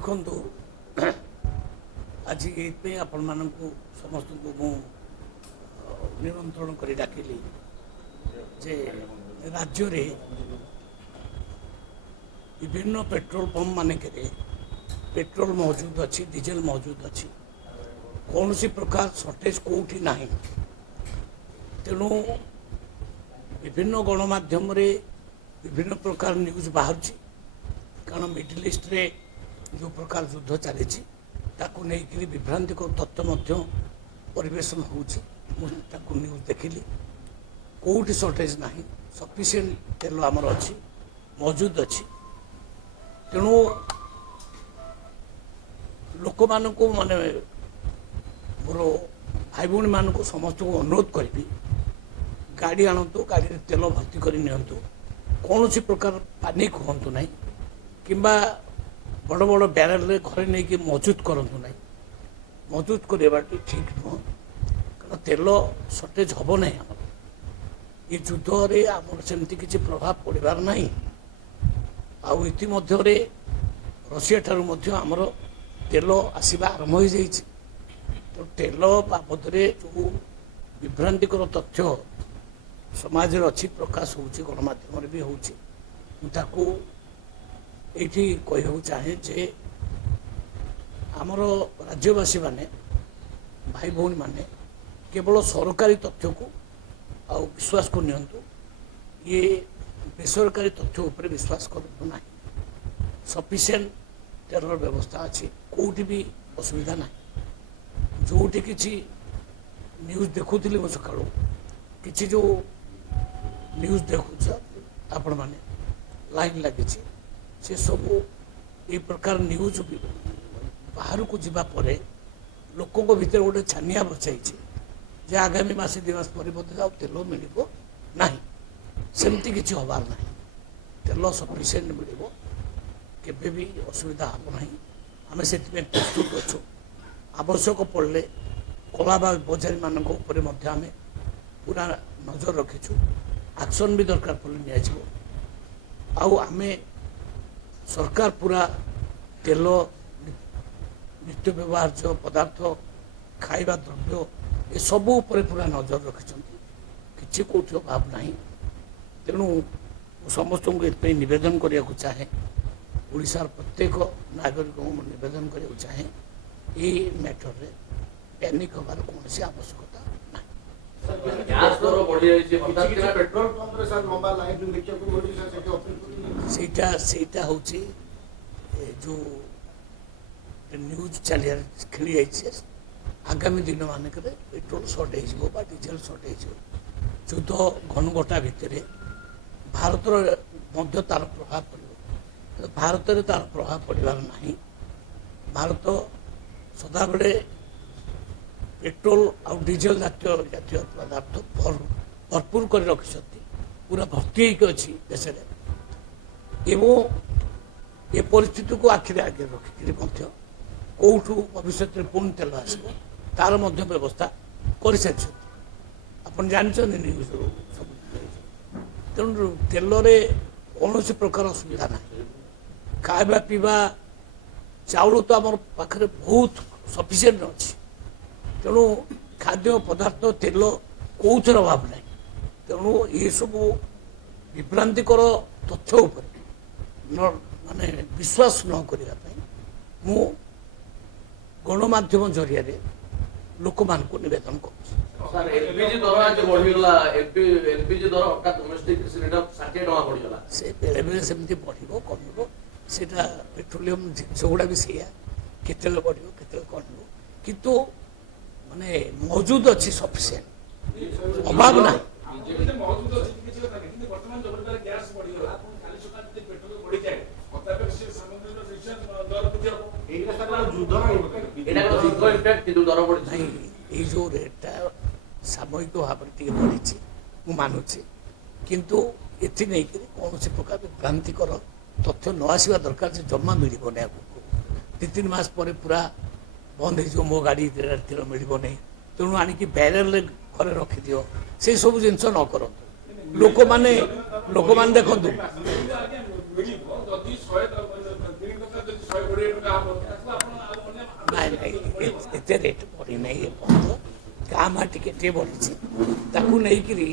ଦେଖନ୍ତୁ ଆଜି ଏଇଥିପାଇଁ ଆପଣମାନଙ୍କୁ ସମସ୍ତଙ୍କୁ ମୁଁ ନିମନ୍ତ୍ରଣ କରି ଡାକିଲି ଯେ ରାଜ୍ୟରେ ବିଭିନ୍ନ ପେଟ୍ରୋଲ ପମ୍ପ ମାନଙ୍କରେ पेट्रोल मौजूद अच्छी डीजेल मौजूद अच्छी कौन सी प्रकार सर्टेज कौटी ना तेणु विभिन्न गणमाध्यम विभिन्न प्रकार न्यूज बाहर कारण मिडिल ईस्ट रे जो प्रकार युद्ध चली नहीं विभ्रांतिक तथ्य परिवेशन हो न्यूज देखिली कौटी सर्टेज ना सफिशिएंट तेल आमर अच्छी मौजूद अच्छी तेणु लोक मानू माने मोर भाई भौणी मान समस्त को अनुरोध करी गाड़ी आणतु गाड़ी तेल भर्ती कर नियंतु कौन सी प्रकार पानिक हूँ ना कि बड़ बड़ ब्यारेल घरे नहीं कि मौजूद करतु ना मौजूद करवा ठीक नुह कारण तेल सर्टेज हम ना ये युद्ध आम सेमती किसी प्रभाव पड़ार ना आमध्य रशिया ठारू आमर तेल आसवा आरंभ हो जाइए तो तेल बाबद जो विभ्रांतिकर तथ्य समाज अच्छी प्रकाश हो गणमाध्यम भी होको ये कह चाहे जे आमर राज्यवासी माने भाई भौणी माने केवल सरकारी तथ्य को आ विश्वास को नियंतु ये बेसरकारी तथ्य उपर विश्वास करूँ ना सफिशिएंट तेलर व्यवस्था अच्छी कौटी भी असुविधा ना जोटी किसी न्यूज देखुली मो सका कि जो न्यूज देखु आपण मैंने लाइन लगी से सब ये प्रकार न्यूज बाहर को जीवा परे लोकों भीतर गोटे छानिया बचाई जे आगामी मासे 2 मास पर तेल मिल ना सेमती किसी हबार ना तेल सफिशिएंट मिल केबे भी असुविधा हम ना आम से प्रस्तुत अच्छु आवश्यक पड़े कला बजारी मान आम पूरा नजर रखीचु एक्शन भी दरकार पड़े आम सरकार पूरा तेल नित्य व्यवहार्य पदार्थ खाइबा द्रव्य ये सबू पर पूरा नजर रखिंट कि कौटी अभाव ना तेणु समस्त को ये निवेदन करने चाहे ओडिशार प्रत्येक नागरिक को निवेदन करने चाहे ये मैटर रे पैनिक हमार कौन सी आवश्यकता ना हूँ जो न्यूज चलिए खेली जाइए आगामी दिन मानक पेट्रोल सर्टेज हो डीजेल सर्टेज हो युद्ध घनघटा भितर भारतर तार प्रभाव पड़े भारत में तार प्रभाव पड़ार ना भारत सदा बेले पेट्रोल आ डीजेल जातीय पदार्थ भरपूर कर रखिंट पूरा भर्ती अच्छी देश ये परिस्थिति को आखिरी आगे रखिक कौटू भविष्य में पुणी तेल आसो तार व्यवस्था कर सारी आप जानते न्यूज सब तेणु तेल कौन प्रकार असुविधा ना खाଇବା पीवा चाउल तो आम पाखे बहुत सफिशिएंट अच्छी तेणु खाद्य पदार्थ तेल कौथर अभाव ना तेणु ये सब विभ्रांतिकर तथ्य उपर माने विश्वास न करने मु गणमाध्यम जरिया लोक मान को निवेदन कर बेले बेले सेमती बढ़ कम सेटा पेट्रोलियम जिनस गुड़ा भी सैया केते बढ़ के कम किंतु माने मौजूद अच्छी सफिशिएंट अभाव ना जो रेटा सामयिक भाव में बढ़ी मानुचे किंतु ये नहीं कौन से प्रकार विभ्रांतिकर तथ्य न आसवा दरकार से जमा मिल ना आगे 2-3 मास पर पूरा बंद हो मो गाड़ी तेल मिल ना तेणु आणिक ब्यारेल घरे रखिदि से सब जिनस न कर लोक मैंने देखु ନାଇଁ ନାଇଁ ଏତେ ରେଟ୍ ବଢ଼ି ନାହିଁ ଏପର୍ଯ୍ୟନ୍ତ ଗାଁ ମା ଟିକେ ବଢ଼ିଛି ତାକୁ ନେଇକିରି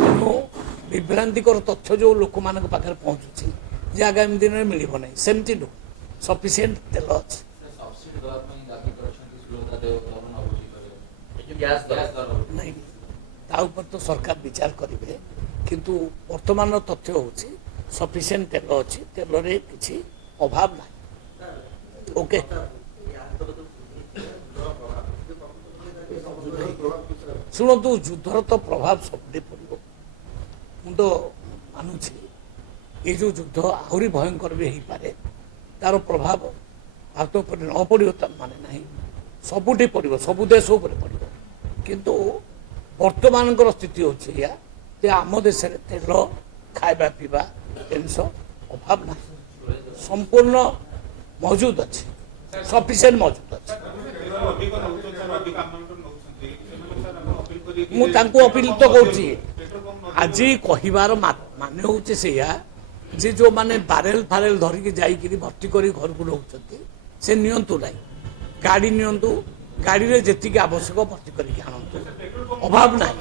ତେଣୁ ବିଭ୍ରାନ୍ତିକର ତଥ୍ୟ ଯେଉଁ ଲୋକମାନଙ୍କ ପାଖରେ ପହଞ୍ଚୁଛି ଯେ ଆଗାମୀ ଦିନରେ ମିଳିବ ନାହିଁ ସେମିତି ନୁହଁ ସଫିସିଏଣ୍ଟ ତେଲ ଅଛି ନାଇଁ ତା ଉପରେ ତ ସରକାର ବିଚାର କରିବେ କିନ୍ତୁ ବର୍ତ୍ତମାନର ତଥ୍ୟ ହେଉଛି ସଫିସିଏଣ୍ଟ ତେଲ ଅଛି ତେଲରେ କିଛି ଅଭାବ ନାହିଁ ଓକେ ଶୁଣନ୍ତୁ ଯୁଦ୍ଧର ତ ପ୍ରଭାବ ସବୁଠି ପଡ଼ିବ ମୁଁ ତ ମାନୁଛି ଏ ଯେଉଁ ଯୁଦ୍ଧ ଆହୁରି ଭୟଙ୍କର ବି ହେଇପାରେ ତାର ପ୍ରଭାବ ଭାରତ ଉପରେ ନ ପଡ଼ିବ ତା ମାନେ ନାହିଁ ସବୁଠି ପଡ଼ିବ ସବୁ ଦେଶ ଉପରେ ପଡ଼ିବ କିନ୍ତୁ ବର୍ତ୍ତମାନଙ୍କର ସ୍ଥିତି ହେଉଛି ଏଇଆ ଯେ ଆମ ଦେଶରେ ତେଲ ଖାଇବା ପିଇବା ଜିନିଷ ଅଭାବ ନାହିଁ ସମ୍ପୂର୍ଣ୍ଣ ମହଜୁଦ ଅଛି ସଫିସିଏଣ୍ଟ ମହଜୁଦ ଅଛି ମୁଁ ତାଙ୍କୁ ଅପିଲ ତ କରୁଛି ଆଜି କହିବାର ମାନେ ହେଉଛି ସେଇଆ ଯେ ଯେଉଁମାନେ ବାରେଲ ଫାରେଲ ଧରିକି ଯାଇକିରି ଭର୍ତ୍ତି କରି ଘରକୁ ରହୁଛନ୍ତି ସେ ନିଅନ୍ତୁ ନାହିଁ ଗାଡ଼ି ନିଅନ୍ତୁ ଗାଡ଼ିରେ ଯେତିକି ଆବଶ୍ୟକ ଭର୍ତ୍ତି କରିକି ଆଣନ୍ତୁ ଅଭାବ ନାହିଁ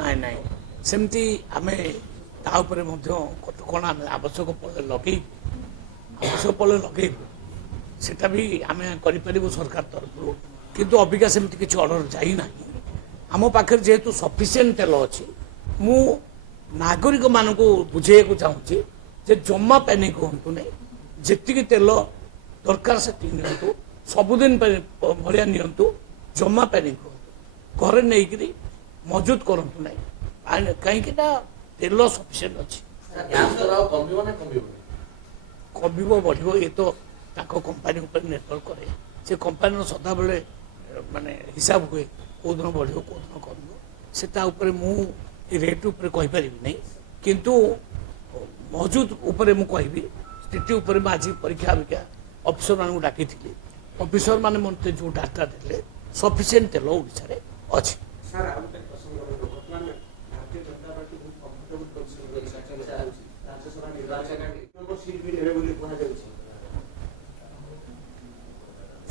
ନାଇଁ ନାଇଁ ସେମିତି ଆମେ ତା ଉପରେ ମଧ୍ୟ କଟକଣା ଆବଶ୍ୟକ ପଡ଼ିଲେ ଲଗେଇବୁ ସେଟା ବି ଆମେ କରିପାରିବୁ ସରକାର ତରଫରୁ କିନ୍ତୁ ଅବିକା ସେମିତି କିଛି ଅର୍ଡର ଯାଇନାହିଁ ଆମ ପାଖରେ ଯେହେତୁ ସଫିସିଏଣ୍ଟ ତେଲ ଅଛି ମୁଁ ନାଗରିକମାନଙ୍କୁ ବୁଝେଇବାକୁ ଚାହୁଁଛି ଯେ ଜମା ପ୍ୟାନିକ୍ ହୁଅନ୍ତୁ ନାହିଁ ଯେତିକି ତେଲ ଦରକାର ସେତିକି ନିଅନ୍ତୁ ସବୁଦିନ ଭଳିଆ ନିଅନ୍ତୁ ଜମା ପ୍ୟାନିକ୍ ହୁଅନ୍ତୁ ଘରେ ନେଇକିରି ମଜୁଦ କରନ୍ତୁ ନାହିଁ କାହିଁକି ନା ତେଲ ସଫିସିଏଣ୍ଟ ଅଛି କମିବ ବଢ଼ିବ ଏ ତ ତାଙ୍କ କମ୍ପାନୀ ଉପରେ ନିର୍ଭର କରେ ସେ କମ୍ପାନୀର ସଦାବେଳେ ମାନେ ହିସାବ ହୁଏ କେଉଁଦିନ ବଢ଼ିବ କେଉଁଦିନ କମିବ ସେ ତା ଉପରେ ମୁଁ ଏ ରେଟ୍ ଉପରେ କହିପାରିବି ନାହିଁ କିନ୍ତୁ ମହଜୁଦ ଉପରେ ମୁଁ କହିବି ସ୍ଥିତି ଉପରେ ମୁଁ ଆଜି ପରୀକ୍ଷା ଅପେକ୍ଷା ଅଫିସରମାନଙ୍କୁ ଡାକିଥିଲି ଅଫିସରମାନେ ମୋତେ ଯେଉଁ ଡାଟା ଦେଲେ ସଫିସିଏଣ୍ଟ ତେଲ ଓଡ଼ିଶାରେ ଅଛି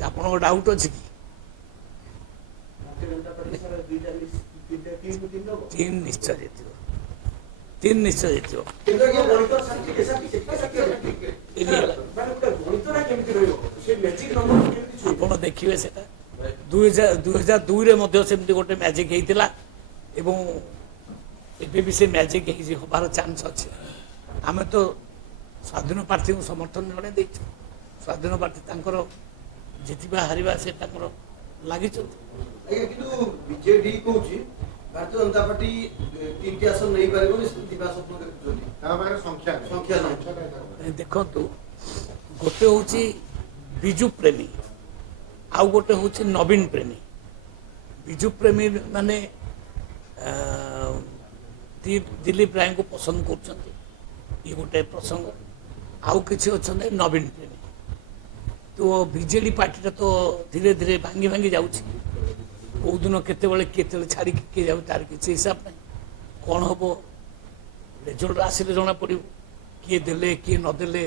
ଆପଣଙ୍କ ଡାଉଟ୍ ଅଛି କି ତିନି ନିଶ୍ଚୟ ଜିତିବ ଆପଣ ଦେଖିବେ ସେଟା 2002ରେ ମଧ୍ୟ ସେମିତି ଗୋଟେ ମ୍ୟାଜିକ୍ ହେଇଥିଲା ଏବଂ ଏବେ ବି ସେ ମ୍ୟାଜିକ୍ ହବାର ଚାନ୍ସ ଅଛି ଆମେ ତ ସ୍ୱାଧୀନ ପ୍ରାର୍ଥୀଙ୍କୁ ସମର୍ଥନ ଜଣାଇ ଦେଇଛୁ ସ୍ୱାଧୀନ ପ୍ରାର୍ଥୀ ତାଙ୍କର ଜିତିବା ହାରିବା ସେ ତାଙ୍କର ଲାଗିଛନ୍ତି କିନ୍ତୁ ବିଜେଡି କହୁଛି ଭାରତୀୟ ଜନତା ପାର୍ଟି 3ଟି ଆସନ ନେଇପାରିବନି ଦିବା ସ୍ୱପ୍ନ ଦେଖୁଛନ୍ତି ତା ପାଖରେ ସଂଖ୍ୟା ନାହିଁ ଦେଖନ୍ତୁ ଗୋଟେ ହେଉଛି ବିଜୁ ପ୍ରେମୀ ଆଉ ଗୋଟେ ହେଉଛି ନବୀନ ପ୍ରେମୀ ବିଜୁ ପ୍ରେମୀ ମାନେ ଦିଲ୍ଲୀପ ରାୟଙ୍କୁ ପସନ୍ଦ କରୁଛନ୍ତି ଇଏ ଗୋଟେ ପ୍ରସଙ୍ଗ ଆଉ କିଛି ଅଛନ୍ତି ନବୀନ ପ୍ରେମୀ ତ ବିଜେଡି ପାର୍ଟିଟା ତ ଧୀରେ ଧୀରେ ଭାଙ୍ଗି ଯାଉଛି କେଉଁଦିନ କେତେବେଳେ ଛାଡ଼ିକି କିଏ ଯାଉ ତାର କିଛି ହିସାବ ନାହିଁ କ'ଣ ହେବ ରେଜଲ୍ଟ ଆସିଲେ ଜଣାପଡ଼ିବ କିଏ ଦେଲେ କିଏ ନଦେଲେ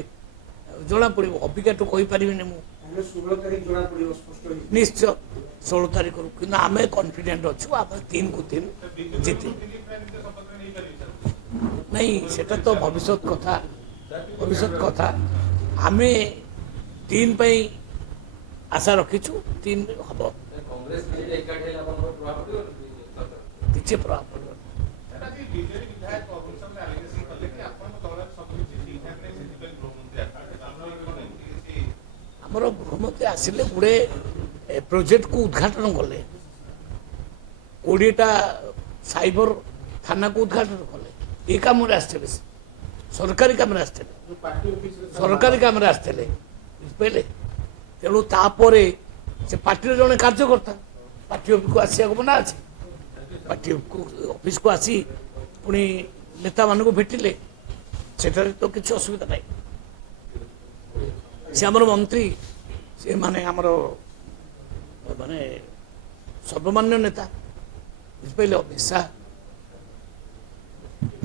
ଜଣାପଡ଼ିବ ଅବିକାଠୁ କହିପାରିବିନି ମୁଁ 16 ତାରିଖ ଜଣାପଡ଼ିବ ସ୍ପଷ୍ଟ ନିଶ୍ଚୟ 16 ତାରିଖରୁ କିନ୍ତୁ ଆମେ କନଫିଡେଣ୍ଟ ଅଛୁ ଆମେ 3କୁ 3 ଜିତି ନାଇଁ ସେଟା ତ ଭବିଷ୍ୟତ କଥା ଆମେ 3 ପାଇଁ ଆଶା ରଖିଛୁ 3 ହେବ କିଛି ପ୍ରଭାବ ପଡ଼ିବ ଆମର ଗୃହମନ୍ତ୍ରୀ ଆସିଲେ ଗୁଡ଼େ ପ୍ରୋଜେକ୍ଟକୁ ଉଦ୍ଘାଟନ କଲେ 20ଟା ସାଇବର ଥାନାକୁ ଉଦ୍ଘାଟନ କଲେ ଏ କାମରେ ଆସିଥିଲେ ସରକାରୀ କାମରେ ଆସିଥିଲେ ବୁଝିପାରିଲେ ତେଣୁ ତାପରେ ସେ ପାର୍ଟିର ଜଣେ କାର୍ଯ୍ୟକର୍ତ୍ତା ପାର୍ଟି ଅଫିସକୁ ଆସିବାକୁ ମନା ଅଛି ପାର୍ଟି ଅଫିସକୁ ଆସି ପୁଣି ନେତାମାନଙ୍କୁ ଭେଟିଲେ ସେଠାରେ ତ କିଛି ଅସୁବିଧା ନାହିଁ ସେ ଆମର ମନ୍ତ୍ରୀ ସେମାନେ ଆମର ମାନେ ସର୍ବମାନ୍ୟ ନେତା ବୁଝିପାରିଲେ ଅମିତ ଶାହ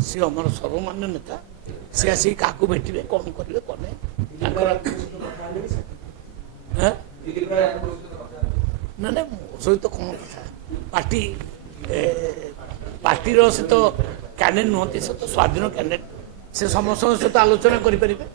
ସେ ଆମର ସର୍ବମାନ୍ୟ ନେତା ସେ ଆସିକି କାହାକୁ ଭେଟିବେ କ'ଣ କରିବେ କ'ଣ ନାହିଁ ତାଙ୍କର ହେଁ? ନା ନା ମୋ ସହିତ କ'ଣ କଥା ପାର୍ଟି ପାର୍ଟିର ସେ ତ କ୍ୟାଣ୍ଡିଡେଟ୍ ନୁହନ୍ତି ସେ ତ ସ୍ୱାଧୀନ କ୍ୟାଣ୍ଡିଡେଟ୍ ସେ ସମସ୍ତଙ୍କ ସହିତ ଆଲୋଚନା କରିପାରିବେ